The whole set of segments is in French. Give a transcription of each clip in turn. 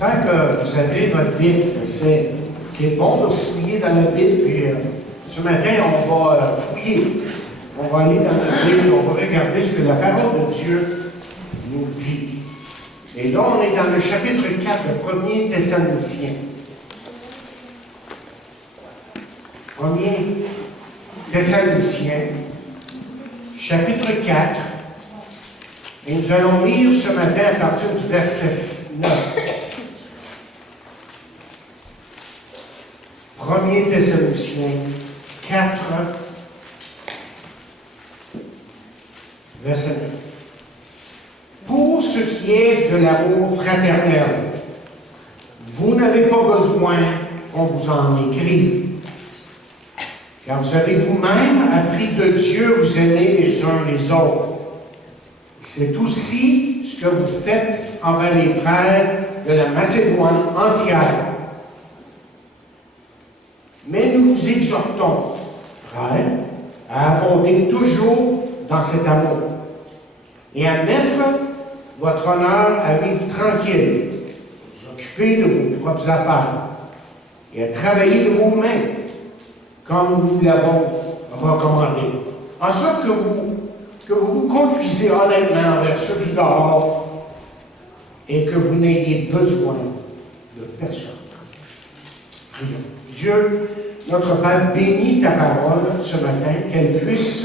J'espère que vous avez votre Bible. C'est bon de fouiller dans la Bible. Puis, ce matin, on va fouiller. On va aller dans la Bible. On va regarder ce que la parole de Dieu nous dit. Et là, on est dans le chapitre 4, le 1er Thessaloniciens. 1er Thessaloniciens, chapitre 4. Et nous allons lire ce matin à partir du verset 9. 1er Thessaloniciens 4, verset 9. Pour ce qui est de l'amour fraternel, vous n'avez pas besoin qu'on vous en écrive, car vous avez vous-même appris de Dieu vous aimer les uns les autres. C'est aussi ce que vous faites envers les frères de la Macédoine entière. Mais nous vous exhortons, frères, à abonder toujours dans cet amour et à mettre votre honneur à vivre tranquille, vous occuper de vos propres affaires et à travailler de vos mains, comme nous l'avons recommandé. En sorte que vous conduisez honnêtement envers ceux du dehors et que vous n'ayez besoin de personne. Prions. Dieu, notre Père, bénis ta parole ce matin, qu'elle puisse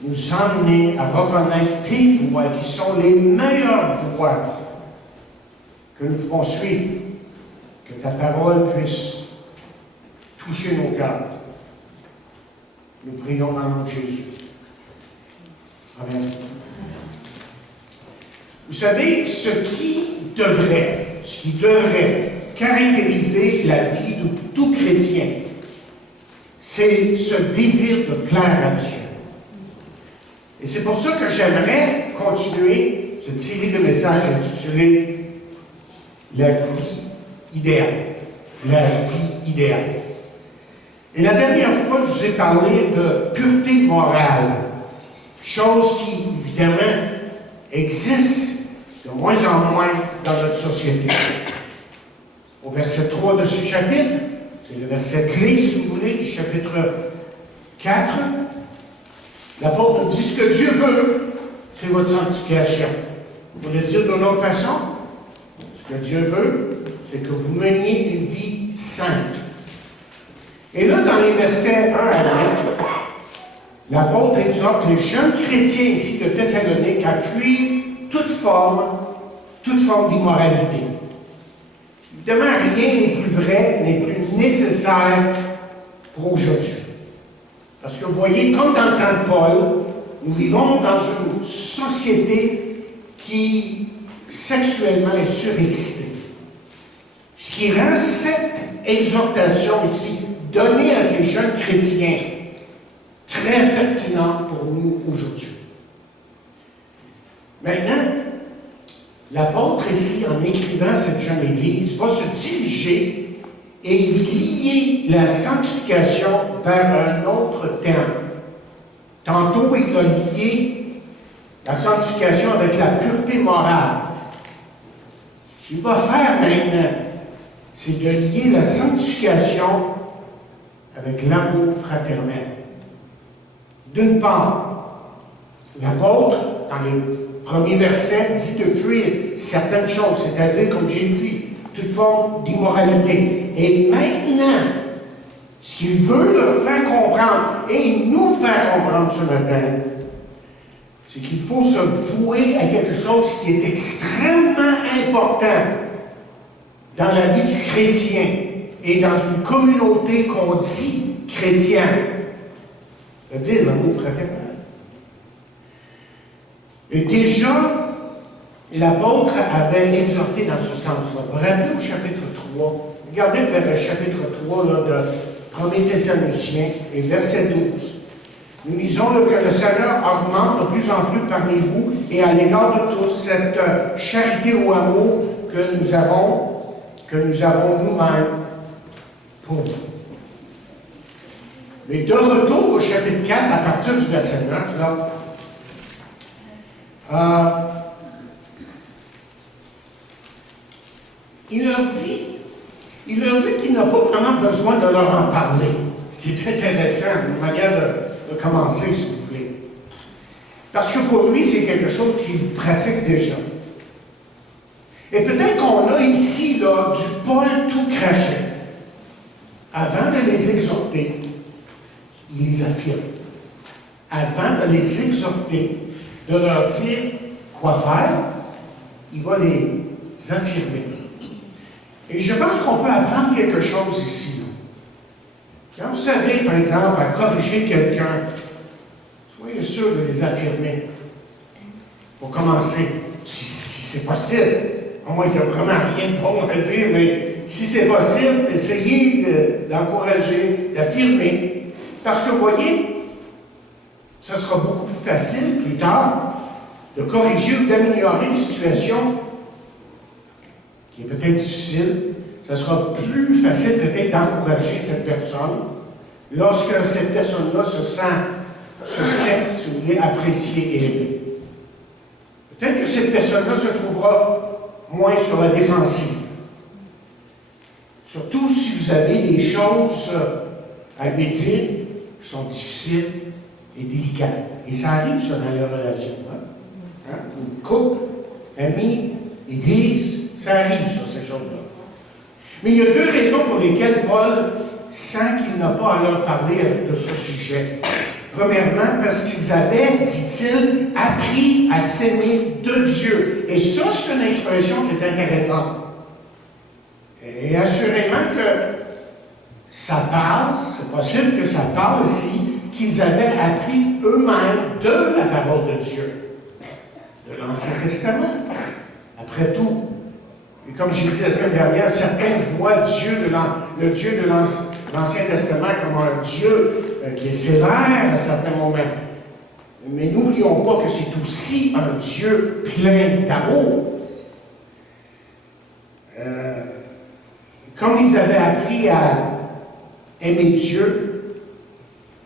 nous emmener à reconnaître tes voies, qui sont les meilleures voies que nous pouvons suivre. Que ta parole puisse toucher nos cœurs. Nous prions dans le nom de Jésus. Amen. Vous savez, ce qui devrait caractériser la vie de tout chrétien, c'est ce désir de plaire à Dieu. Et c'est pour ça que j'aimerais continuer cette série de messages intitulée La vie idéale. La vie idéale. Et la dernière fois, je vous ai parlé de pureté morale, chose qui, évidemment, existe de moins en moins dans notre société. Au verset 3 de ce chapitre, c'est le verset clé, si vous voulez, du chapitre 4, l'apôtre nous dit ce que Dieu veut, c'est votre sanctification. Pour le dire d'une autre façon, ce que Dieu veut, c'est que vous meniez une vie sainte. Et là, dans les versets 1 à 8, l'apôtre exhorte les jeunes chrétiens ici de Thessalonique à fuir toute forme d'immoralité. Évidemment, rien n'est plus vrai, n'est plus nécessaire pour aujourd'hui. Parce que vous voyez, comme dans le temps de Paul, nous vivons dans une société qui sexuellement est surexcitée. Ce qui rend cette exhortation ici, donnée à ces jeunes chrétiens, très pertinente pour nous aujourd'hui. Maintenant, l'apôtre ici, en écrivant cette jeune Église, va se diriger et lier la sanctification vers un autre terme. Tantôt, il a lié la sanctification avec la pureté morale. Ce qu'il va faire maintenant, c'est de lier la sanctification avec l'amour fraternel. D'une part, l'apôtre, dans les premiers versets, dit de fuir certaines choses, c'est-à-dire, comme j'ai dit, toute forme d'immoralité. Et maintenant, ce qu'il veut leur faire comprendre, et nous faire comprendre ce matin, c'est qu'il faut se vouer à quelque chose qui est extrêmement important dans la vie du chrétien et dans une communauté qu'on dit chrétienne. C'est-à-dire l'amour fraternel. Et déjà, l'apôtre avait exhorté dans ce sens-là. Vous vous rappelez au chapitre 3, regardez le chapitre 3 là, de 1er Thessaloniciens et verset 12. Nous lisons là, que le Seigneur augmente de plus en plus parmi vous et à l'égard de tous cette charité ou amour que nous avons nous-mêmes pour vous. Mais de retour au chapitre 4, à partir du verset 9, là, il leur dit qu'il n'a pas vraiment besoin de leur en parler, ce qui est intéressant, une manière de commencer, si vous voulez. Parce que pour lui, c'est quelque chose qu'il pratique déjà. Et peut-être qu'on a ici, là, du Paul tout craché. Avant de les exhorter, il les affirme. Avant de les exhorter, de leur dire quoi faire, il va les affirmer. Et je pense qu'on peut apprendre quelque chose ici. Quand vous savez, par exemple, à corriger quelqu'un, soyez sûr de les affirmer. Pour commencer, si c'est possible. À moins qu'il n'y a vraiment rien de bon à dire, mais si c'est possible, essayez d'encourager, d'affirmer. Parce que vous voyez, ce sera beaucoup plus facile plus tard de corriger ou d'améliorer une situation qui est peut-être difficile. Ce sera plus facile peut-être d'encourager cette personne lorsque cette personne-là se sent, si vous voulez, appréciée et aimée. Peut-être que cette personne-là se trouvera moins sur la défensive. Surtout si vous avez des choses à lui dire qui sont difficiles et délicates. Et ça arrive, ça, dans les relations. Une couple, amis, église, ça arrive, ça, ces choses-là. Mais il y a deux raisons pour lesquelles Paul sent qu'il n'a pas à leur parler de ce sujet. Premièrement, parce qu'ils avaient, dit-il, appris à s'aimer de Dieu. Et ça, c'est une expression qui est intéressante. Et assurément que ça parle, c'est possible que ça parle aussi, qu'ils avaient appris eux-mêmes de la parole de Dieu, de l'Ancien Testament. Après tout, et comme j'ai dit la semaine dernière, certains voient le Dieu de l'Ancien Testament comme un Dieu qui est sévère à certains moments. Mais n'oublions pas que c'est aussi un Dieu plein d'amour. Comme ils avaient appris à aimer Dieu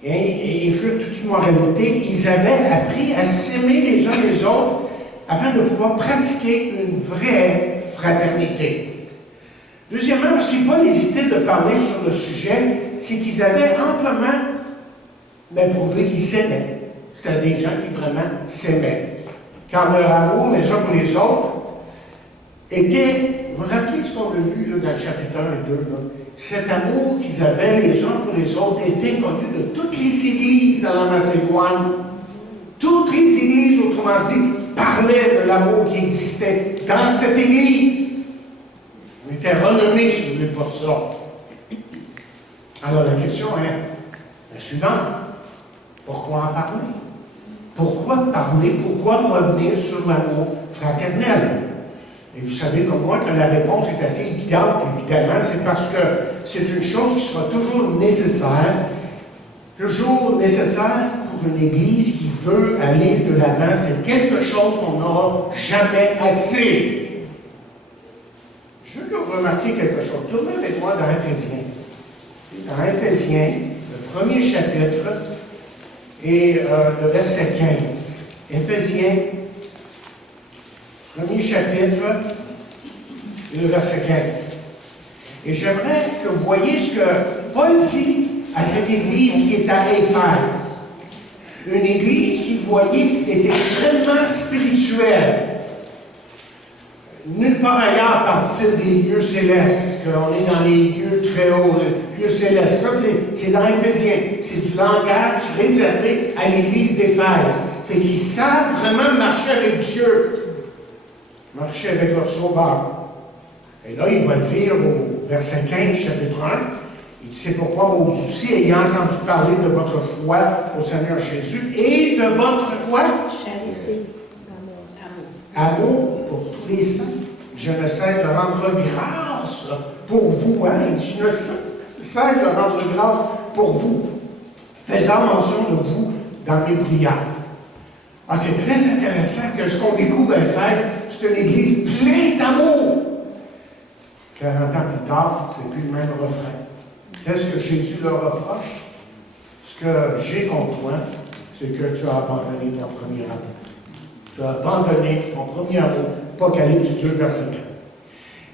et fuir toute immoralité, ils avaient appris à s'aimer les uns les autres afin de pouvoir pratiquer une vraie fraternité. Deuxièmement, si Paul hésitait de parler sur le sujet, c'est qu'ils avaient amplement prouvé qu'ils s'aimaient. C'était des gens qui vraiment s'aimaient. Car leur amour, les uns pour les autres, était, vous vous rappelez ce qu'on a lu là, dans le chapitre 1 et 2, là? Cet amour qu'ils avaient les uns pour les autres était connu de toutes les églises dans la Macédoine. Toutes les églises, autrement dit, parlaient de l'amour qui existait dans cette église. On était renommés, si vous voulez, pour ça. Alors la question est la suivante. Pourquoi en parler? Pourquoi parler? Pourquoi revenir sur l'amour fraternel? Et vous savez comme moi que la réponse est assez évidente, évidemment, c'est parce que c'est une chose qui sera toujours nécessaire pour une Église qui veut aller de l'avant. C'est quelque chose qu'on n'aura jamais assez. Je veux que vous remarquiez quelque chose. Tournez avec moi dans Éphésiens. Dans Éphésiens, le premier chapitre, et le verset 15. Éphésiens, premier chapitre, et le verset 15. Et j'aimerais que vous voyiez ce que Paul dit à cette église qui est à Éphèse. Une église qui, vous voyez, est extrêmement spirituelle. Nulle part ailleurs parle-t-il des lieux célestes, qu'on est dans les lieux très hauts, les lieux célestes. Ça, c'est dans Éphésiens. C'est du langage réservé à l'église d'Éphèse. C'est qu'ils savent vraiment marcher avec Dieu, marcher avec leur Sauveur. Et là, il va dire au verset 15, chapitre 1, il dit, c'est pourquoi vous aussi, ayant entendu parler de votre foi au Seigneur Jésus et de votre quoi? Charité, amour pour tous les saints. Je ne cesse de rendre grâce pour vous. Hein? Il dit, je ne cesse de rendre grâce pour vous, faisant mention de vous dans mes prières. Ah, c'est très intéressant que ce qu'on découvre à Éphèse, c'est une église pleine d'amour. 40 ans plus tard, c'est plus le même refrain. Qu'est-ce que Jésus leur reproche? Ce que j'ai contre toi, c'est que tu as abandonné ton premier amour. Tu as abandonné ton premier amour. Apocalypse 2, verset 4.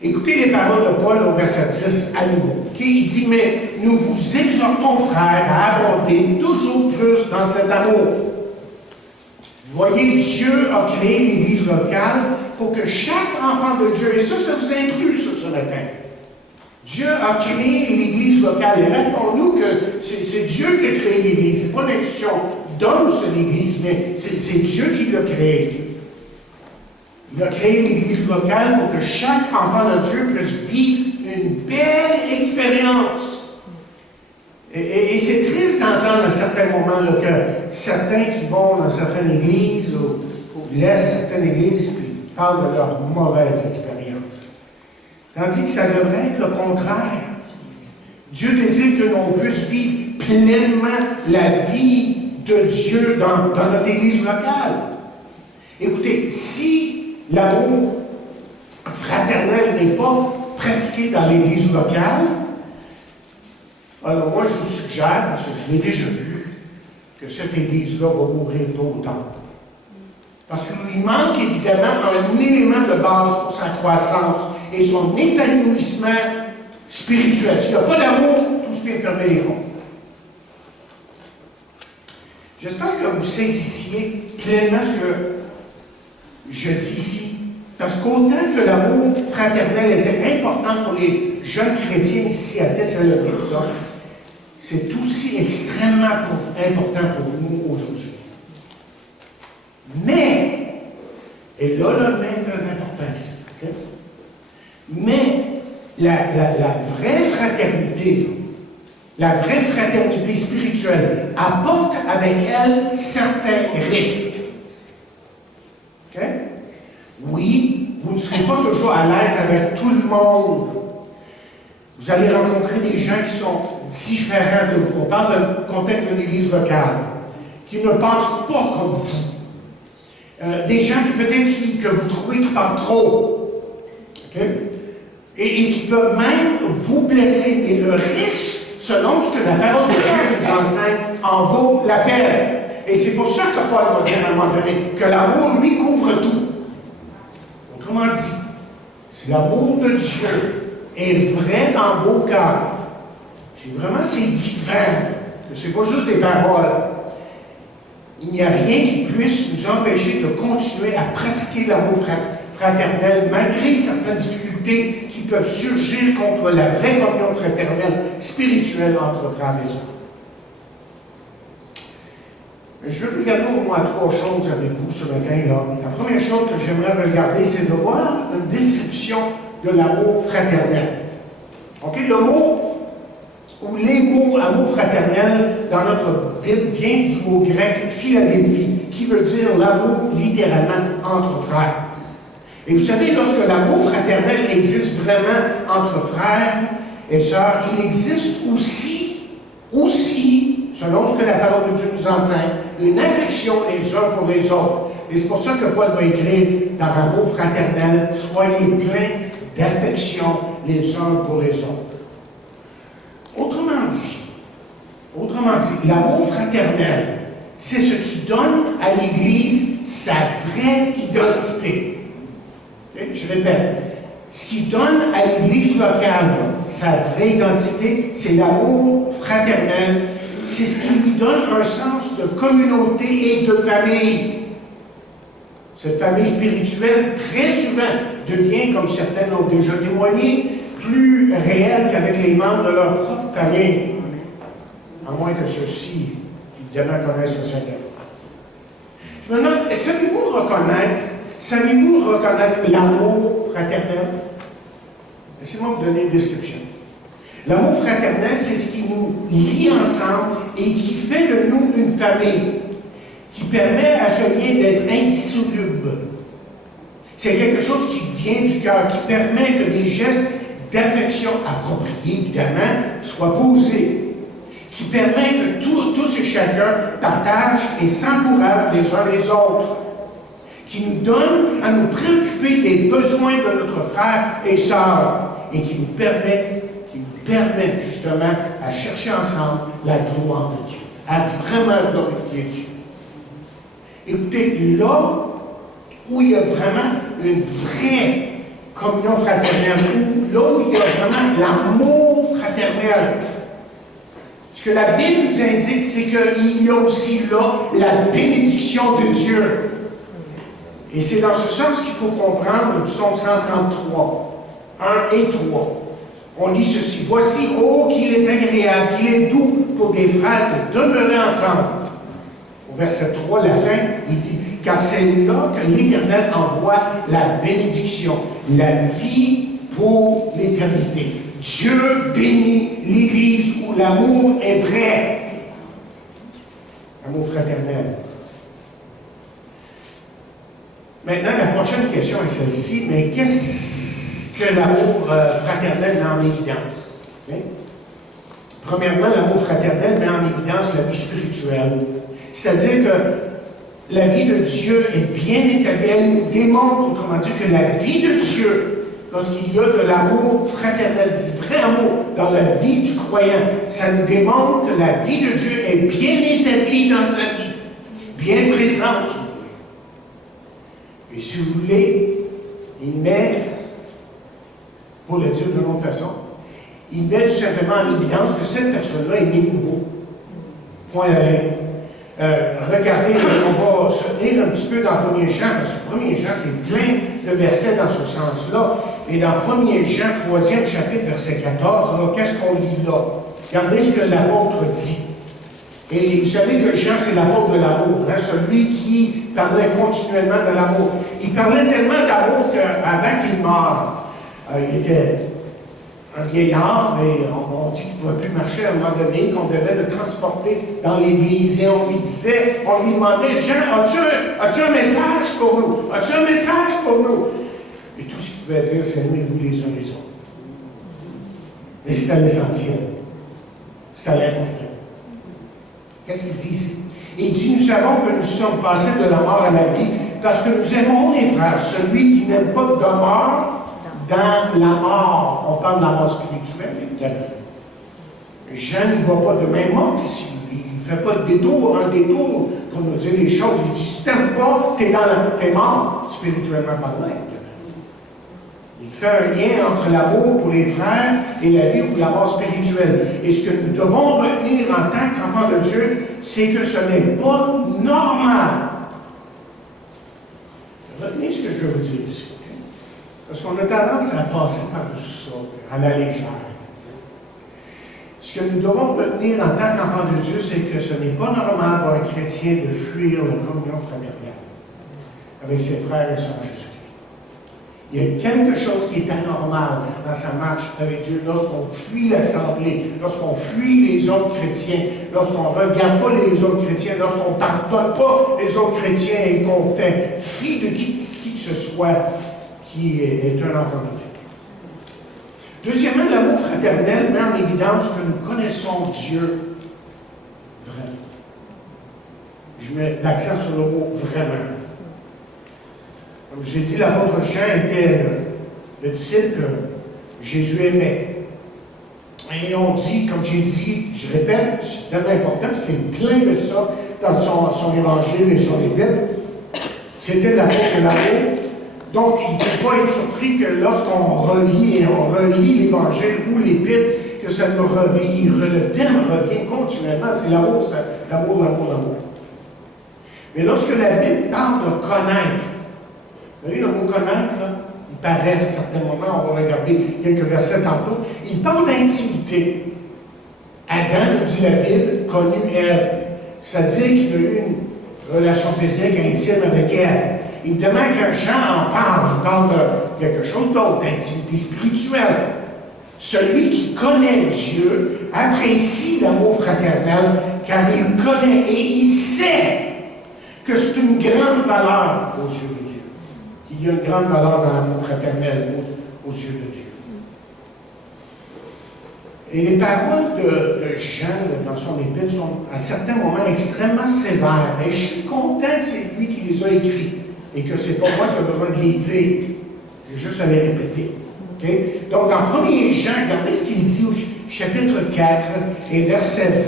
Écoutez les paroles de Paul au verset 10 à nouveau. Il dit, mais nous vous exhortons, frères, à abonder toujours plus dans cet amour. Vous voyez, Dieu a créé l'Église locale pour que chaque enfant de Dieu, et ça vous inclut ce matin. Dieu a créé l'Église locale. Et rappelons-nous que c'est Dieu qui a créé l'Église. Ce n'est pas une institution d'homme sur l'Église, mais c'est Dieu qui l'a créée. Il a créé l'Église locale pour que chaque enfant de Dieu puisse vivre une belle expérience. Et c'est triste d'entendre à certains moments là, que certains qui vont dans certaines églises ou laissent certaines églises puis parlent de leur mauvaise expérience. Tandis que ça devrait être le contraire. Dieu désire que l'on puisse vivre pleinement la vie de Dieu dans notre église locale. Écoutez, si l'amour fraternel n'est pas pratiqué dans l'église locale, alors moi je vous suggère, parce que je l'ai déjà vu, que cette église-là va mourir tôt ou tard. Parce qu'il manque évidemment un élément de base pour sa croissance et son épanouissement spirituel. S'il n'y a pas d'amour, tout ce qui est fermé les ronds. J'espère que vous saisissiez pleinement ce que je dis ici. Parce qu'autant que l'amour fraternel était important pour les jeunes chrétiens ici à Thessalonique, c'est aussi extrêmement important pour nous aujourd'hui. Mais, et là, le mais est très important ici, okay? Mais la vraie fraternité spirituelle apporte avec elle certains risques. Okay? Oui, vous ne serez pas toujours à l'aise avec tout le monde. Vous allez rencontrer des gens qui sont différents de vous. On parle d'un contexte d'une église locale, qui ne pensent pas comme vous. Des gens qui peut-être que vous trouvez qui parlent trop. Okay? Et qui peuvent même vous blesser. Et le risque, selon ce que la parole de Dieu nous enseigne, en vaut la peine. Et c'est pour ça que Paul va dire à un moment donné que l'amour, lui, couvre tout. Autrement dit, si l'amour de Dieu est vrai dans vos cœurs, si vraiment c'est vivant, que ce n'est pas juste des paroles, il n'y a rien qui puisse nous empêcher de continuer à pratiquer l'amour fraternel, malgré certaines difficultés qui peuvent surgir contre la vraie communion fraternelle spirituelle entre frères et sœurs. Je veux regarder au moins trois choses avec vous ce matin-là. La première chose que j'aimerais regarder, c'est de voir une description de l'amour fraternel. OK? Le mot, ou les mots amour fraternel dans notre Bible vient du mot grec Philadelphie, qui veut dire l'amour littéralement entre frères. Et vous savez, lorsque l'amour fraternel existe vraiment entre frères et sœurs, il existe aussi, selon ce que la parole de Dieu nous enseigne, une affection les uns pour les autres. Et c'est pour ça que Paul va écrire dans l'amour fraternel, soyez pleins d'affection les uns pour les autres. Autrement dit, l'amour fraternel, c'est ce qui donne à l'Église sa vraie identité. Okay? Je répète, ce qui donne à l'Église locale sa vraie identité, c'est l'amour fraternel. C'est ce qui lui donne un sens de communauté et de famille. Cette famille spirituelle, très souvent, devient, comme certains l'ont déjà témoigné, plus réelle qu'avec les membres de leur propre famille. À moins que ceux-ci, évidemment, connaissent le Seigneur. Je me demande, savez-vous reconnaître l'amour fraternel? Laissez-moi vous donner une description. L'amour fraternel, c'est ce qui nous lie ensemble et qui fait de nous une famille, qui permet à ce lien d'être indissoluble. C'est quelque chose qui vient du cœur, qui permet que des gestes d'affection appropriés, évidemment, soient posés, qui permet que tous et chacun partagent et s'encouragent les uns les autres, qui nous donne à nous préoccuper des besoins de notre frère et sœur, et qui nous permet justement à chercher ensemble la gloire de Dieu, à vraiment glorifier Dieu. Écoutez, là où il y a vraiment une vraie communion fraternelle, où là où il y a vraiment l'amour fraternel. Ce que la Bible nous indique, c'est qu'il y a aussi là la bénédiction de Dieu. Et c'est dans ce sens qu'il faut comprendre le psaume 133, 1 et 3. On lit ceci. Voici, oh, qu'il est agréable, qu'il est doux pour des frères de demeurer ensemble. Au verset 3, la fin, il dit, car c'est là que l'Éternel envoie la bénédiction, la vie pour l'éternité. Dieu bénit l'Église où l'amour est vrai. L'amour fraternel. Maintenant, la prochaine question est celle-ci, mais qu'est-ce que l'amour fraternel met en évidence? Okay? Premièrement, l'amour fraternel met en évidence la vie spirituelle. C'est-à-dire que la vie de Dieu est bien établie. Elle nous démontre, autrement dit, que la vie de Dieu, lorsqu'il y a de l'amour fraternel, du vrai amour dans la vie du croyant, ça nous démontre que la vie de Dieu est bien établie dans sa vie, bien présente. Et si vous voulez, il met, pour le dire d'une autre façon, il met tout simplement en évidence que cette personne-là est née nouveau. Point à la ligne. Regardez, on va se tenir un petit peu dans le 1er Jean, parce que le 1er Jean, c'est plein de versets dans ce sens-là. Et dans 1er Jean, 3e chapitre, verset 14, qu'est-ce qu'on lit là? Regardez ce que l'apôtre dit. Et vous savez que Jean, c'est l'apôtre de l'amour, hein, celui qui parlait continuellement de l'amour. Il parlait tellement d'amour qu'avant qu'il meure, il était un vieillard, et on dit qu'il ne pouvait plus marcher à un moment donné, qu'on devait le transporter dans l'église. Et on lui disait, on lui demandait, Jean, as-tu un message pour nous? As-tu un message pour nous? Et tout ce qu'il pouvait dire, c'est aimez-vous les uns les autres. Mais c'était l'essentiel. C'était l'important. Qu'est-ce qu'il dit ici? Il dit, nous savons que nous sommes passés de la mort à la vie, parce que nous aimons les frères. Celui qui n'aime pas de mort, dans la mort, on parle de la mort spirituelle, évidemment. Jean ne va pas de même mort ici. Il ne fait pas de détour, un détour pour nous dire les choses. Il dit, si tu n'aimes pas, t'es mort, spirituellement parlant. Il fait un lien entre l'amour pour les frères et la vie pour la mort spirituelle. Et ce que nous devons retenir en tant qu'enfants de Dieu, c'est que ce n'est pas normal. Retenez ce que je veux vous dire ici. Parce qu'on a tendance à passer par-dessus ça, à la légère. Ce que nous devons retenir en tant qu'enfants de Dieu, c'est que ce n'est pas normal pour un chrétien de fuir la communion fraternelle avec ses frères et sœurs Jésus. Il y a quelque chose qui est anormal dans sa marche avec Dieu lorsqu'on fuit l'assemblée, lorsqu'on fuit les autres chrétiens, lorsqu'on ne regarde pas les autres chrétiens, lorsqu'on ne pardonne pas les autres chrétiens et qu'on fait fi de qui que ce soit qui est un enfant de Dieu. Deuxièmement, l'amour fraternel met en évidence que nous connaissons Dieu vraiment. Je mets l'accent sur le mot vraiment. Comme je l'ai dit, l'apôtre Jean était le disciple que Jésus aimait. Et on dit, comme j'ai dit, je répète, c'est tellement important, c'est plein de ça dans son évangile et son épître. C'était l'apôtre de l'amour. Donc, il ne faut pas être surpris que lorsqu'on relit l'Évangile ou l'Épître, que ça nous revient, le thème revient continuellement, c'est l'amour, l'amour, l'amour, l'amour. Mais lorsque la Bible parle de connaître, vous voyez le mot connaître, là, il paraît à certains moments, on va regarder quelques versets tantôt, il parle d'intimité. Adam, nous dit la Bible, connut Ève. C'est-à-dire qu'il a eu une relation physique intime avec elle. Évidemment, quand Jean en parle, il parle de quelque chose d'autre, d'intimité spirituelle. Celui qui connaît Dieu apprécie l'amour fraternel, car il connaît et il sait que c'est une grande valeur aux yeux de Dieu. Il y a une grande valeur dans l'amour fraternel aux yeux de Dieu. Et les paroles de Jean dans son épître sont à certains moments extrêmement sévères. Et je suis content que c'est lui qui les a écrits. Et que ce n'est pas moi qui ai besoin de les dire. J'ai juste à les répéter. Okay? Donc, dans 1er Jean, regardez ce qu'il dit au chapitre 4, et verset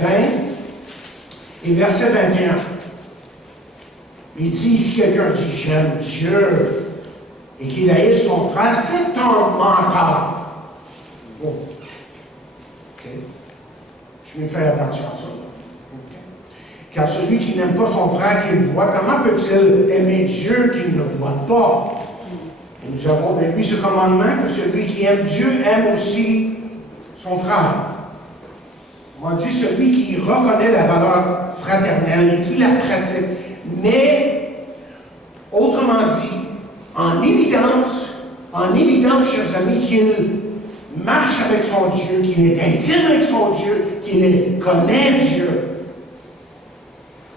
20 et verset 21. Il dit, si quelqu'un dit « J'aime Dieu » et qu'il haïsse son frère, c'est un menteur. Bon. OK. Je vais faire attention à ça. Okay. Car celui qui n'aime pas son frère qu'il voit, comment peut-il aimer Dieu qu'il ne voit pas? Et nous avons de lui ce commandement que celui qui aime Dieu aime aussi son frère. On dit celui qui reconnaît la valeur fraternelle et qui la pratique, mais, autrement dit, en évidence, chers amis, qu'il marche avec son Dieu, qu'il est intime avec son Dieu, qu'il connaît Dieu.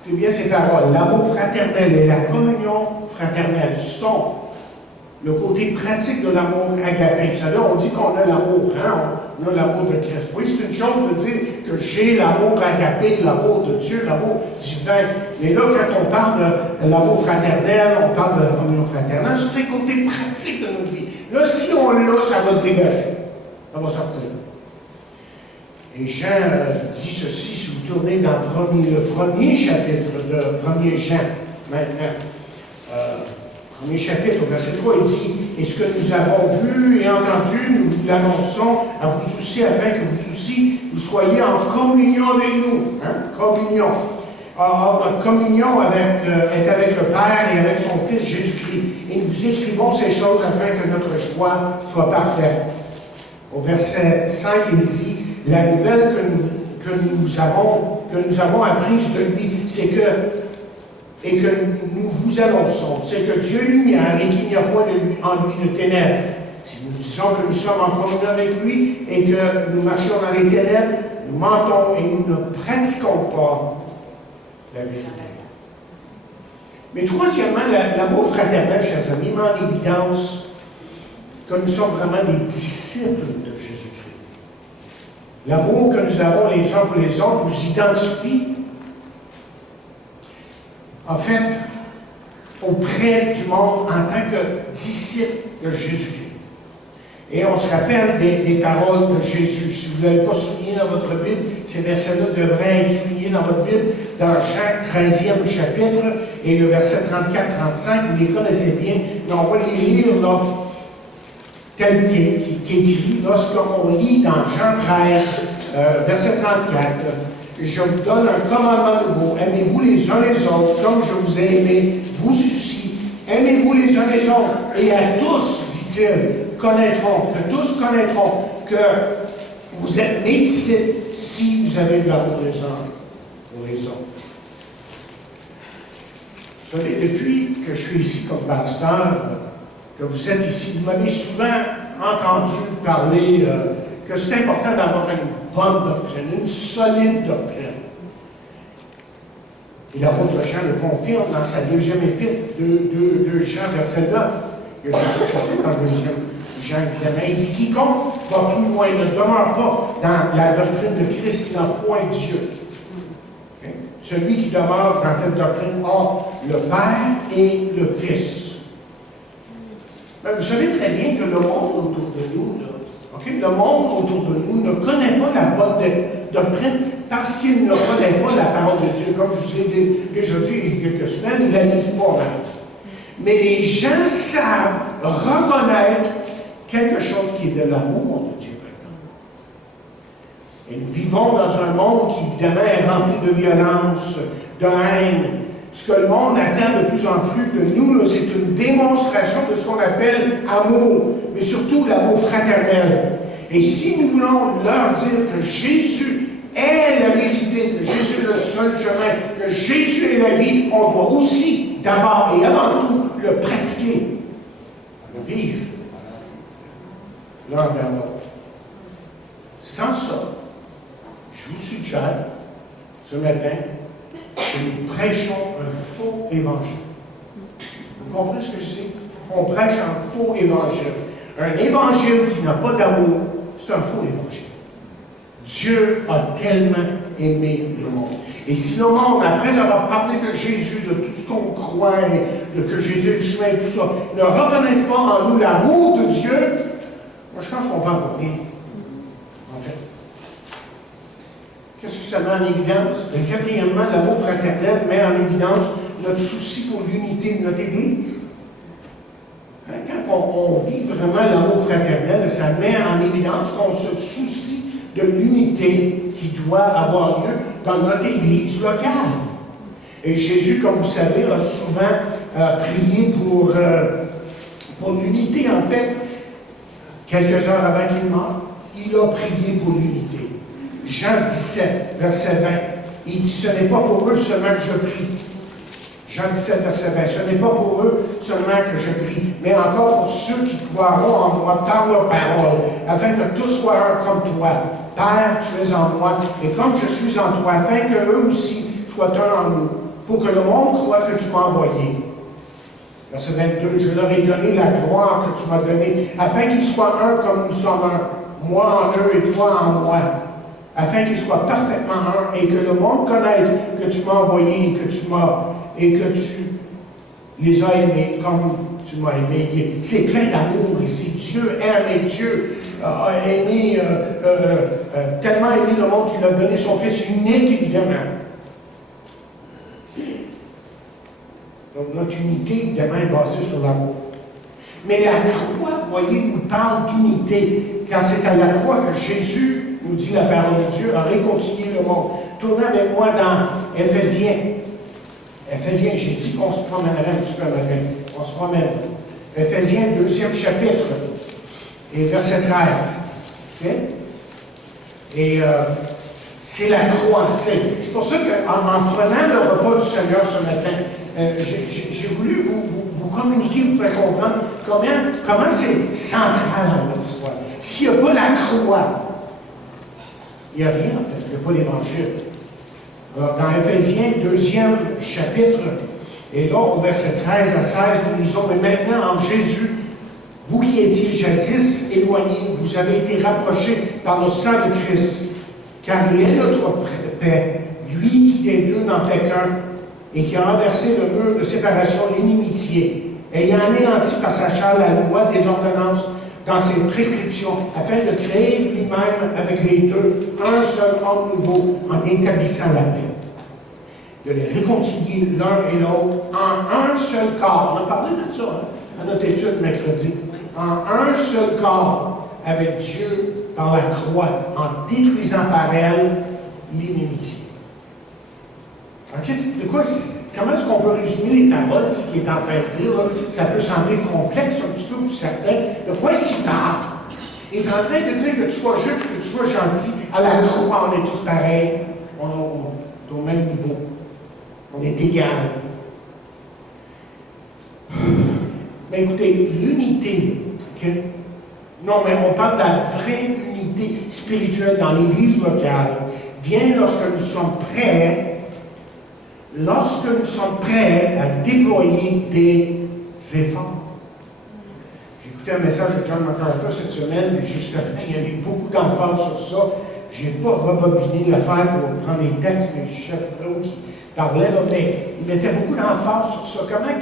Écoutez bien ces paroles. L'amour fraternel et la communion fraternelle sont le côté pratique de l'amour agapé. Vous savez, on dit qu'on a l'amour, hein? On a l'amour de Christ. Oui, c'est une chose de dire que j'ai l'amour agapé, l'amour de Dieu, l'amour divin. Mais là, quand on parle de l'amour fraternel, on parle de la communion fraternelle, c'est le côté pratique de notre vie. Là, si on l'a, ça va se dégager. Ça va sortir. Et Jean dit ceci, si vous tournez dans le premier chapitre de 1er Jean, maintenant. Premier chapitre, au verset 3, il dit « Et ce que nous avons vu et entendu, nous l'annonçons à vous aussi, afin que vous aussi, vous soyez en communion avec nous. » Communion. Or, notre communion est avec le Père et avec son Fils Jésus-Christ. Et nous écrivons ces choses afin que notre joie soit parfaite. Au verset 5, il dit « La nouvelle que nous avons apprise de lui, c'est que et que nous vous annonçons, c'est que Dieu est lumière et qu'il n'y a point en lui de ténèbres. Si nous disons que nous sommes en communion avec lui et que nous marchons dans les ténèbres, nous mentons et nous ne pratiquons pas la vérité. Mais troisièmement, l'amour fraternel, chers amis, met en évidence que nous sommes vraiment des disciples de Jésus-Christ. L'amour que nous avons les uns pour les autres nous identifie en fait, auprès du monde en tant que disciples de Jésus-Christ. Et on se rappelle des paroles de Jésus. Si vous ne l'avez pas souligné dans votre Bible, ces versets-là devraient être soulignés dans votre Bible, dans Jean 13e chapitre, et le verset 34-35, vous les connaissez bien, mais on va les lire là, tel qu'écrit lorsqu'on lit dans Jean 13, verset 34. Je vous donne un commandement nouveau. Aimez-vous les uns les autres, comme je vous ai aimé, vous aussi. Aimez-vous les uns les autres. Et à tous, dit-il, que tous connaîtront que vous êtes mes disciples si vous avez de l'amour les uns pour les autres. Vous savez, depuis que je suis ici comme pasteur, que vous êtes ici, vous m'avez souvent entendu parler que c'est important d'avoir une bonne doctrine, une solide doctrine. Et l'apôtre Jean le confirme dans sa deuxième épître, 2 Jean, verset 9. Il y a quelque chose dans 2 Jean, évidemment. Il dit « Quiconque va plus loin ne demeure pas dans la doctrine de Christ, il n'a point Dieu. Okay? Celui qui demeure dans cette doctrine a le Père et le Fils. » Vous savez très bien que le monde autour de nous, là, okay, le monde autour de nous ne connaît pas la bonne doctrine parce qu'il ne connaît pas la parole de Dieu. Comme je vous ai déjà dit il y a quelques semaines, ils ne la lisent pas même. Mais les gens savent reconnaître quelque chose qui est de l'amour de Dieu, par exemple. Et nous vivons dans un monde qui, évidemment, est rempli de violence, de haine. Ce que le monde attend de plus en plus de nous, c'est une démonstration de ce qu'on appelle amour, mais surtout l'amour fraternel. Et si nous voulons leur dire que Jésus est la vérité, que Jésus est le seul chemin, que Jésus est la vie, on doit aussi, d'abord et avant tout, le pratiquer, le vivre, l'un vers l'autre. Sans ça, je vous suggère, ce matin, que nous prêchons un faux évangile. Vous comprenez ce que je dis? On prêche un faux évangile. Un évangile qui n'a pas d'amour, c'est un faux évangile. Dieu a tellement aimé le monde. Et si le monde, après avoir parlé de Jésus, de tout ce qu'on croit, de que Jésus est le chemin et tout ça, ne reconnaissent pas en nous l'amour de Dieu, moi je pense qu'on va avoir rien. En fait. Qu'est-ce que ça met en évidence? Et quatrièmement, l'amour fraternel met en évidence notre souci pour l'unité de notre Église. Quand on vit vraiment l'amour fraternel, ça met en évidence qu'on se soucie de l'unité qui doit avoir lieu dans notre Église locale. Et Jésus, comme vous savez, a souvent prié pour l'unité. En fait, quelques heures avant qu'il meure, il a prié pour l'unité. Jean 17, verset 20, il dit « Ce n'est pas pour eux seulement que je prie. » Jean 17, verset 20, « Ce n'est pas pour eux seulement que je prie, mais encore pour ceux qui croiront en moi par leur parole, afin que tous soient un comme toi. Père, tu es en moi, et comme je suis en toi, afin qu'eux aussi soient un en nous, pour que le monde croie que tu m'as envoyé. » Verset 22, « Je leur ai donné la gloire que tu m'as donnée, afin qu'ils soient un comme nous sommes un, moi en eux et toi en moi, afin qu'ils soient parfaitement un, et que le monde connaisse que tu m'as envoyé et que tu les as aimés comme tu m'as aimé. » C'est plein d'amour ici. Dieu aime, et Dieu a aimé, tellement aimé le monde qu'il a donné son Fils unique, évidemment. Donc notre unité, évidemment, est basée sur l'amour. Mais la croix, voyez, nous parle d'unité, car c'est à la croix que Jésus, nous dit la parole de Dieu, a réconcilié le monde. Tournez avec moi dans Éphésiens. Éphésiens, j'ai dit qu'on se promènerait un petit peu matin. On se promène. Éphésiens, 2e chapitre, et verset 13. Okay? Et c'est la croix. C'est pour ça qu'en prenant le repas du Seigneur ce matin, j'ai voulu vous communiquer, vous faire comprendre comment c'est central dans notre foi. S'il n'y a pas la croix, il n'y a rien en fait, il n'y a pas l'Évangile. Alors, dans Éphésiens, 2e chapitre, et là, au verset 13 à 16, nous lisons, « Mais maintenant, en Jésus, vous qui étiez jadis éloignés, vous avez été rapprochés par le sang de Christ, car il est notre paix, lui qui des deux n'en fait qu'un, et qui a renversé le mur de séparation, l'inimitié, ayant anéanti par sa chair la loi des ordonnances dans ses prescriptions, afin de créer lui-même avec les deux un seul homme nouveau en établissant la paix. De les réconcilier l'un et l'autre en un seul corps. On a parlé de ça à notre étude mercredi. En un seul corps avec Dieu par la croix, en détruisant par elle l'inimitié. Comment est-ce qu'on peut résumer les paroles, ce qu'il est en train de dire? Là? Ça peut sembler complexe, un petit peu pour certains. De quoi est-ce qu'il parle? Il est en train de dire que tu sois juif, que tu sois gentil. À la croix, on est tous pareils. On est au même niveau. On est égal. Mais écoutez, l'unité, okay? Non, mais on parle de la vraie unité spirituelle dans l'Église locale, vient lorsque nous sommes prêts à déployer des efforts. J'ai écouté un message de John MacArthur cette semaine, et justement, il y avait beaucoup d'emphase sur ça. Je n'ai pas rebobiné l'affaire pour prendre les textes, mais je sais pas où qui parlait, là, mais il mettait beaucoup d'emphase sur ça. Comment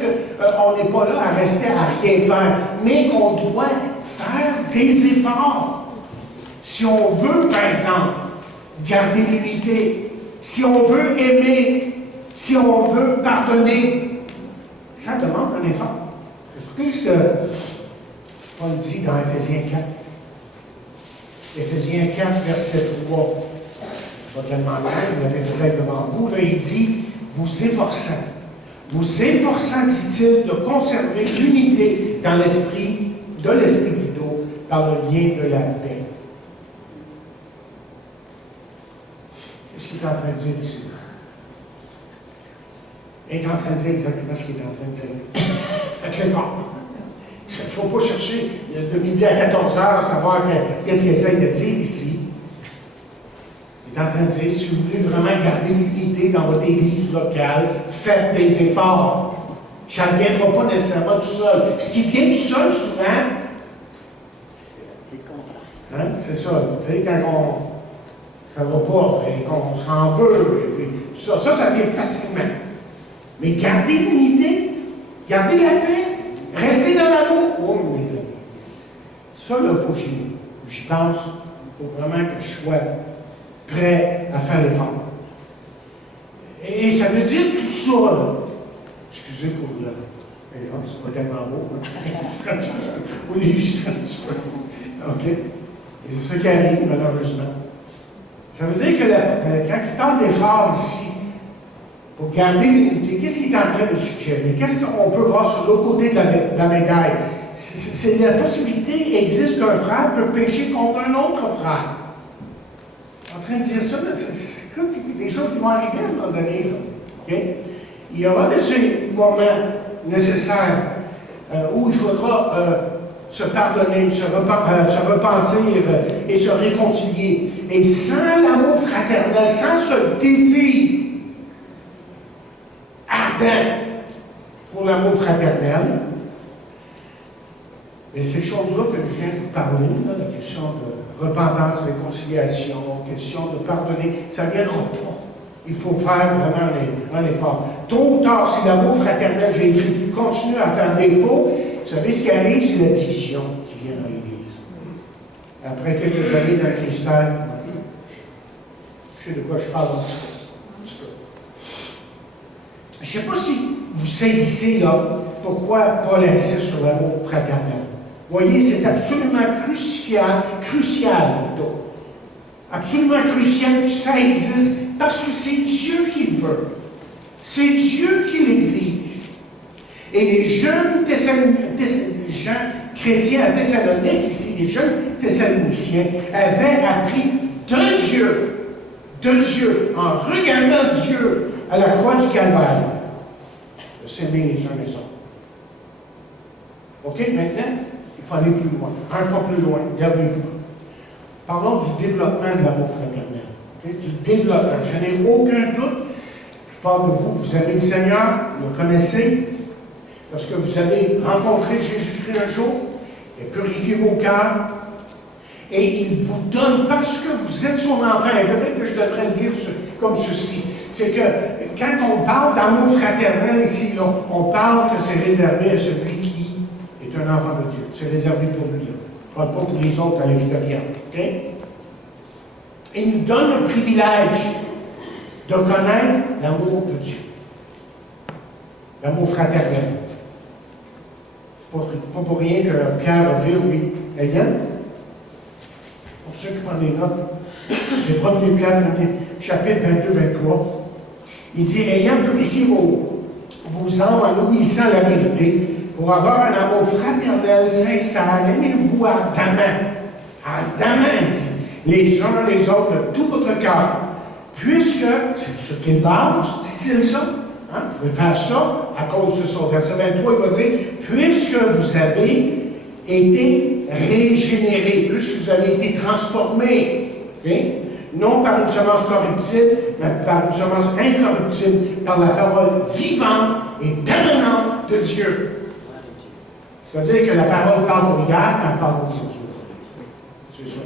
on n'est pas là à rester à rien faire, mais qu'on doit faire des efforts. Si on veut, par exemple, garder l'unité, si on veut aimer, si on veut pardonner, ça demande un effort. Écoutez ce que Paul dit dans Éphésiens 4. Éphésiens 4, verset 3. Pas tellement loin, vous l'avez peut-être devant vous. Là, il dit, vous efforçant, dit-il, de conserver l'unité dans l'esprit, de l'esprit plutôt, par le lien de la paix. Qu'est-ce qu'il est en train de dire ici? Il est en train de dire exactement ce qu'il est en train de dire. Faites l'effort. Il ne faut pas chercher de midi à 14 heures, savoir qu'est-ce qu'il essaie de dire ici. Il est en train de dire, si vous voulez vraiment garder l'unité dans votre église locale, faites des efforts. Ça ne viendra pas nécessairement tout seul. Ce qui vient tout seul, souvent, c'est le contraire. Hein? C'est ça. Tu sais, quand ça ne va pas, et qu'on s'en veut, et ça vient facilement. Mais gardez l'unité, gardez la paix, restez dans l'amour. Oh, mes amis. Ça, là, il faut que j'y pense. Il faut vraiment que je sois prêt à faire l'effort. Et ça veut dire tout ça, là. Excusez pour Par exemple, c'est pas tellement beau. Hein? Vous l'illustrez un petit peu. OK? Et c'est ça qui arrive, malheureusement. Ça veut dire que quand il parle d'effort ici, pour garder l'unité, qu'est-ce qu'il est en train de suggérer? Qu'est-ce qu'on peut voir sur l'autre côté de la médaille? C'est la possibilité existe qu'un frère peut pécher contre un autre frère. En train de dire ça, c'est des choses qui vont arriver à un moment donné. Là. Okay? Il y aura de ces moments nécessaires où il faudra se pardonner, se repentir et se réconcilier. Et sans l'amour fraternel, sans ce désir ardent pour l'amour fraternel, mais ces choses-là que je viens de vous parler, là, la question de repentance, réconciliation, question de pardonner, ça ne viendra pas. Il faut faire vraiment un effort. Tôt ou tard, si l'amour fraternel, j'ai écrit, continue à faire défaut, vous savez ce qui arrive, c'est la division qui vient dans l'Église. Après quelques années dans le ministère, je sais de quoi je parle un petit peu. Je ne sais pas si vous saisissez là pourquoi Paul insiste sur l'amour fraternel. Vous voyez, c'est absolument crucial plutôt. Absolument crucial que ça existe parce que c'est Dieu qui le veut. C'est Dieu qui l'exige. Et les jeunes gens chrétiens à Thessalonique, ici, les jeunes Thessaloniciens, avaient appris de Dieu, en regardant Dieu à la croix du Calvaire, de s'aimer les uns les autres. OK, maintenant, il faut aller plus loin. Un pas plus loin, regardez-vous. Parlons du développement de l'amour fraternel. Okay? Du développement. Je n'ai aucun doute. Je parle de vous, vous aimez le Seigneur, vous le connaissez, parce que vous avez rencontré Jésus-Christ un jour, il a purifié vos cœurs, et il vous donne, parce que vous êtes son enfant, et peut-être que je devrais le dire comme ceci, c'est que quand on parle d'amour fraternel ici, là, on parle que c'est réservé à celui qui est un enfant de Dieu. C'est réservé pour lui. Pas pour les autres à l'extérieur. Okay? Et il nous donne le privilège de connaître l'amour de Dieu. L'amour fraternel. Pas pour rien que Pierre va dire, oui, Eliane, pour ceux qui prennent les notes, c'est 1er Pierre, chapitre 22-23, il dit, ayant purifié vos âmes en obéissant à la vérité, pour avoir un amour fraternel, sincère, aimez-vous ardemment, il dit, les uns les autres de tout votre cœur. Puisque, c'est ce qu'il parle, dit-il ça? Hein? Vous pouvez faire ça à cause de ça. Verset 23, il va dire, puisque vous avez été régénérés, puisque vous avez été transformés, okay? Non par une semence corruptible, mais par une semence incorruptible, par la parole vivante et permanente de Dieu. C'est-à-dire que la parole parle pour hier, mais elle parle pour aujourd'hui. C'est ça.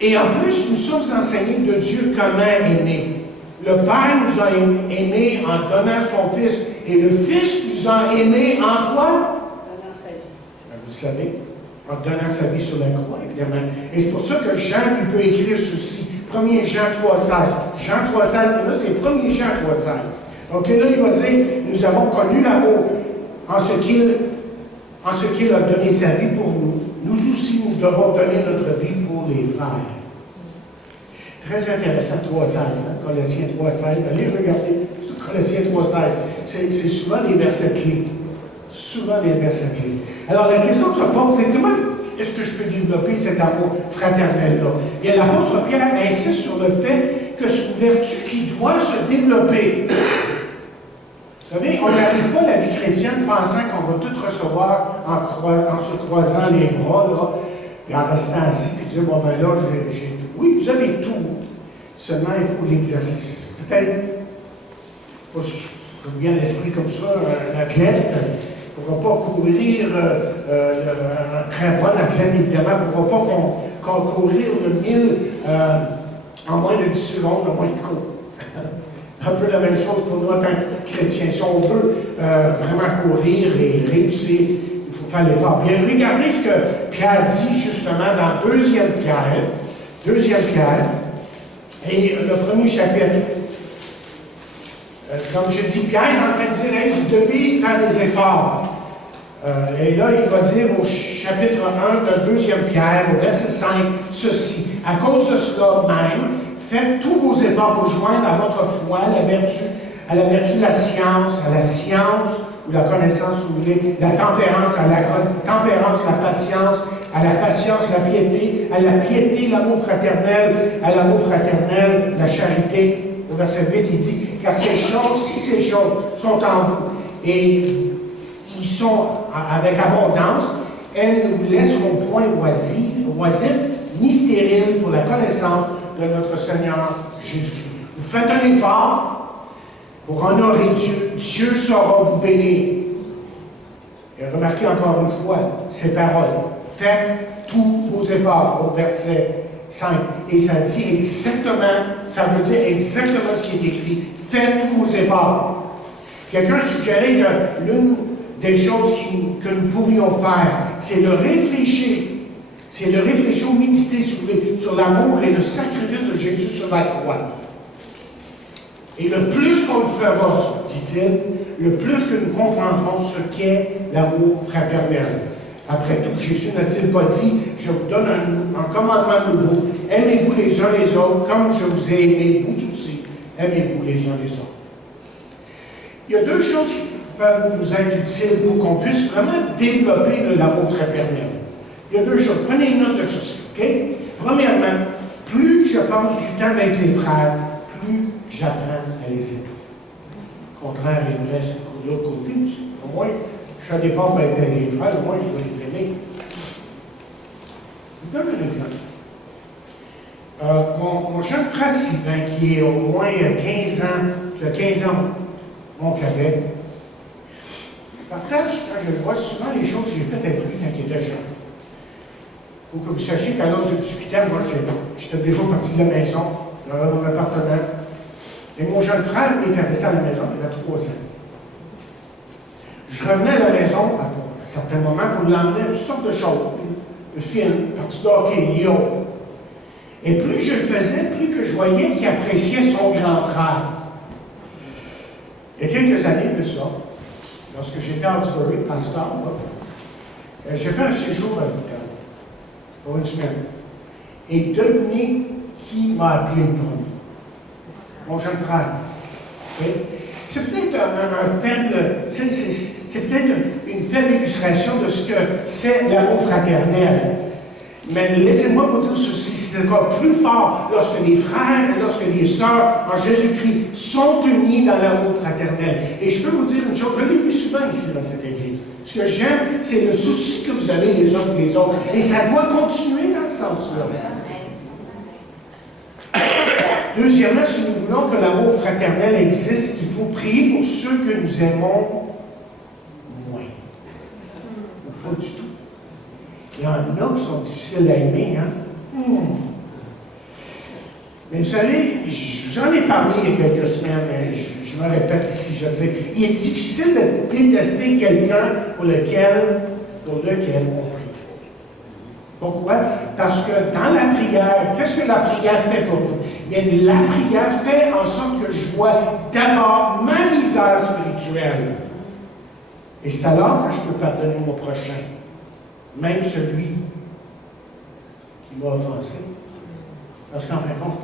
Et en plus, nous sommes enseignés de Dieu comment aimer. Le Père nous a aimés en donnant son Fils, et le Fils nous a aimés en quoi? Donnant sa vie. Vous le savez, en donnant sa vie sur la croix, évidemment. Et c'est pour ça que Jean, il peut écrire ceci. 1er Jean 3,16. Jean 3,16, là, c'est 1er Jean 3,16. OK, là, il va dire, nous avons connu l'amour en ce qu'il a donné sa vie pour nous. Nous aussi, nous devons donner notre vie pour les frères. Très intéressant, 3,16, hein? Colossiens 3,16. Allez regarder Colossiens 3,16. C'est souvent des versets clés. Souvent des versets clés. Alors, la question se pose, c'est comment est-ce que je peux développer cet amour fraternel-là? Et l'apôtre Pierre insiste sur le fait que c'est une vertu qui doit se développer. Vous savez, on n'arrive pas à la vie chrétienne pensant qu'on va tout recevoir en se croisant les bras, là, et en restant assis, puis dire, bon, ben là, j'ai tout. Oui, vous avez tout. Seulement, il faut l'exercice. Peut-être, pas bien l'esprit comme ça, un athlète ne pourra pas courir, un très bon athlète, évidemment, ne pourra pas courir le 1000 en moins de 10 secondes, en moins de cours. Un peu la même chose pour nous en tant que chrétiens. Si on veut vraiment courir et réussir, il faut faire l'effort. Bien, regardez ce que Pierre dit justement dans 2 Pierre. 2 Pierre. Et le premier chapitre, Comme je dis, Pierre est en train de dire, hey, vous devez faire des efforts. Et là, il va dire au chapitre 1 de 2e Pierre, au verset 5, ceci. À cause de cela même, faites tous vos efforts pour joindre à votre foi à la vertu la science, à la science ou la connaissance, si vous voulez, la tempérance, à la tempérance, la patience, à la patience, la piété, à la piété, l'amour fraternel, à l'amour fraternel, la charité. Au verset 8, il dit, car ces choses, si ces choses sont en vous, et ils sont avec abondance, elles ne vous laisseront point oisifs, ni stériles pour la connaissance de notre Seigneur Jésus-Christ. Vous faites un effort pour honorer Dieu. Dieu saura vous bénir. Et remarquez encore une fois ces paroles. Faites tous vos efforts au verset 5. Et ça dit exactement, ça veut dire exactement ce qui est écrit. Faites tous vos efforts. Quelqu'un suggérait que l'une des choses que nous pourrions faire, c'est de réfléchir. C'est de réfléchir ou méditer sur l'amour et le sacrifice de Jésus sur la croix. Et le plus qu'on le fera, dit-il, le plus que nous comprendrons ce qu'est l'amour fraternel. Après tout, Jésus n'a-t-il pas dit, je vous donne un commandement nouveau, aimez-vous les uns les autres, comme je vous ai aimé, vous aussi, aimez-vous les uns les autres. Il y a deux choses qui peuvent nous être utiles pour qu'on puisse vraiment développer l'amour fraternel. Il y a deux choses. Prenez une note de ceci, OK? Premièrement, plus je passe du temps avec les frères, plus j'apprends à les aimer. Le contraire est vrai de l'autre côté. Au moins, je fais des efforts pour être avec les frères, au moins je vais les aimer. Je vous donne un exemple. Mon jeune frère Sylvain, qui est au moins 15 ans, mon cadet, je partage, quand je le vois, souvent les choses que j'ai faites avec lui quand il était jeune. Il faut que vous sachiez qu'à l'âge de 18 ans, moi, j'étais déjà parti de la maison, j'avais mon appartement. Et mon jeune frère, lui, était resté à la maison, il avait 3 ans. Je revenais à la maison, à un certain moment, pour l'emmener à toutes sortes de choses. Le film, partie de hockey, yo. Et plus je le faisais, plus que je voyais qu'il appréciait son grand frère. Il y a quelques années de ça, lorsque j'étais à Oxbury, pasteur, j'ai fait un séjour à l'hôtel, pour une semaine. Et devinez qui m'a appelé le premier? Mon jeune frère. Okay? C'est peut-être c'est peut-être une faible illustration de ce que c'est l'amour fraternel. Mais laissez-moi vous dire ceci, c'est encore plus fort lorsque les frères et lorsque les sœurs en Jésus-Christ sont unis dans l'amour fraternel. Et je peux vous dire une chose, je l'ai vu souvent ici dans cette église. Ce que j'aime, c'est le souci que vous avez les uns pour les autres. Et ça doit continuer dans ce sens-là. Deuxièmement, si nous voulons que l'amour fraternel existe, il faut prier pour ceux que nous aimons moins. Ou pas du tout. Il y en a qui sont difficiles à aimer, hein? Mais vous savez, j'en ai parlé il y a quelques semaines, mais je me répète ici, je sais. Il est difficile de détester quelqu'un pour lequel on prie. Pourquoi? Parce que dans la prière, qu'est-ce que la prière fait pour nous? Mais la prière fait en sorte que je vois d'abord ma misère spirituelle. Et c'est alors que je peux pardonner mon prochain. Même celui qui m'a offensé. Parce qu'en fin de compte,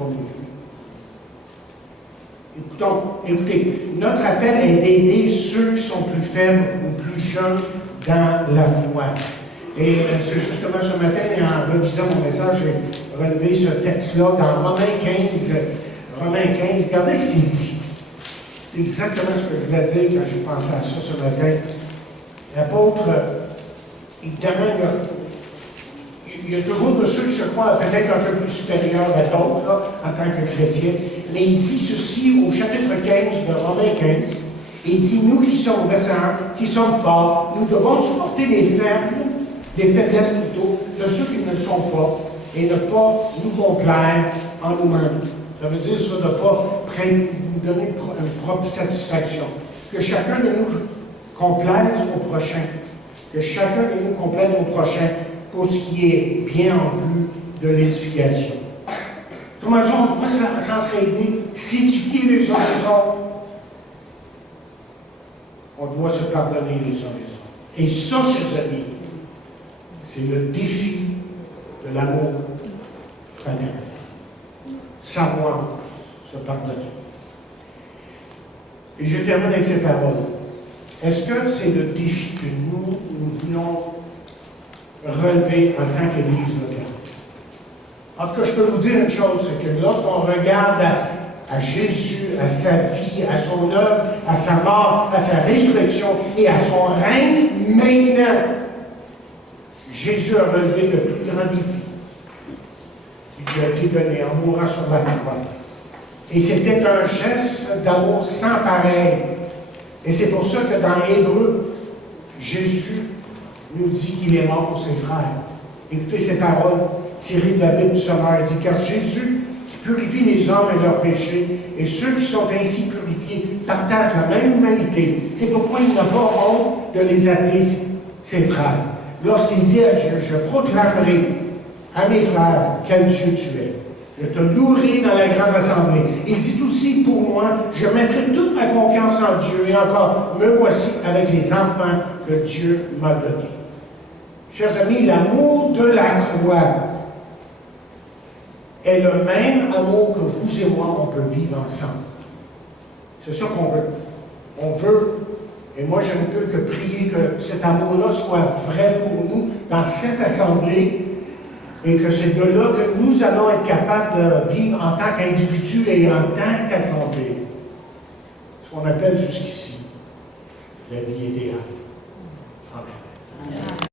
c'est pas mieux. Écoutez, notre appel est d'aider ceux qui sont plus faibles ou plus jeunes dans la foi. Et c'est justement ce matin, en revisant mon message, j'ai relevé ce texte-là dans Romains 15. Regardez ce qu'il dit. C'est exactement ce que je voulais dire quand j'ai pensé à ça ce matin. L'apôtre, évidemment, il y a toujours de ceux qui se croient peut-être un peu plus supérieurs à d'autres, en tant que chrétiens. Mais il dit ceci au chapitre 15 de Romains 15. Il dit, nous qui sommes, verset 1, qui sommes forts, nous devons supporter les faiblesses plutôt, de ceux qui ne le sont pas, et ne pas nous complaire en nous-mêmes. Ça veut dire ça, de ne pas nous donner une propre satisfaction. Que chacun de nous complaise au prochain. Que chacun de nous complaise au prochain pour ce qui est bien en vue de l'édification. Autrement dit, on doit s'entraider, s'édifier les uns les autres. on doit se pardonner les uns les autres. Et ça, chers amis, c'est le défi de l'amour fraternel. Savoir se pardonner. Et je termine avec ces paroles. Est-ce que c'est le défi que nous venons relever en tant qu'Église locale? En tout cas, je peux vous dire une chose, c'est que lorsqu'on regarde à Jésus, à sa vie, à son œuvre, à sa mort, à sa résurrection et à son règne, maintenant, Jésus a relevé le plus grand défi qui lui a été donné en mourant sur la croix. Et c'était un geste d'amour sans pareil. Et c'est pour ça que dans Hébreux, Jésus nous dit qu'il est mort pour ses frères. Écoutez ces paroles tirées de la Bible du Sommeur. Il dit, car Jésus, qui purifie les hommes et leurs péchés, et ceux qui sont ainsi purifiés, partagent la même humanité. C'est pourquoi il n'a pas honte de les appeler ses frères. Lorsqu'il dit, je proclamerai à mes frères quel Dieu tu es. Je te louerai dans la grande assemblée. Il dit aussi pour moi, je mettrai toute ma confiance en Dieu. Et encore, me voici avec les enfants que Dieu m'a donnés. Chers amis, l'amour de la croix est le même amour que vous et moi, on peut vivre ensemble. C'est ça qu'on veut. On veut, et moi je ne peux que prier que cet amour-là soit vrai pour nous dans cette assemblée, et que c'est de là que nous allons être capables de vivre en tant qu'individus et en tant qu'assemblée. Ce qu'on appelle jusqu'ici la vie idéale. Amen.